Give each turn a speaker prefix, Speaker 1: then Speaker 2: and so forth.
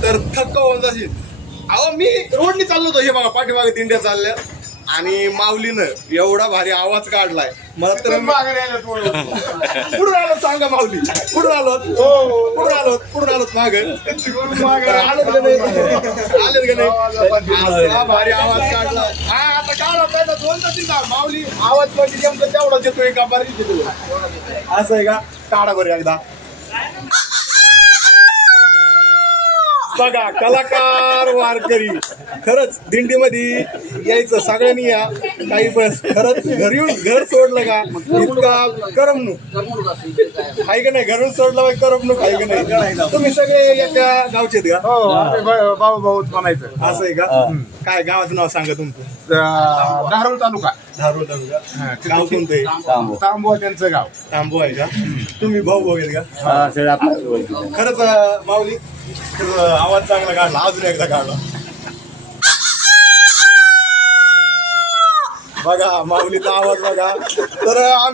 Speaker 1: तर थक्क होऊन जाशील. अहो मी रोडनी चाललो होतो, हे बघा पाठीमागे दिंड्या चालल्या आणि माऊलीनं एवढा भारी आवाज काढलाय मला तर कुठून आलो सांगा माऊली, कुठून आलोत कुठून आलोत माग आलेत का नाही असा भारी आवाज काढला. हा आता काढा पहिला 2 माऊली आवाज म्हणजे नेमकं तेवढाच येतोय का बरीच येतो असं आहे का. काढा बरं एकदा बघा कलाकार वारकरी. खरंच दिंडीमध्ये यायचं सगळ्यांनी या. काही बस खरंच घरी येऊन घर सोडलं का इतका करमणूक आहे का नाही. घरून सोडलं करमणूक आहे का नाही. तुम्ही सगळे एका गावचे का.
Speaker 2: हो भाऊ भाऊच म्हणायचं.
Speaker 1: असं आहे का. काय गावाचं नाव सांगा तुमचं.
Speaker 2: धारूर तालुका.
Speaker 1: धारूर तालुका. गाव कोणतं आहे.
Speaker 2: तांबो त्यांचं गाव.
Speaker 1: तांबो आहे का. तुम्ही भाऊ आहेत का. खरंच माऊली आवाज चांगला काढला. अजून एकदा काढला बघा माऊलीचा आवाज बघा. तर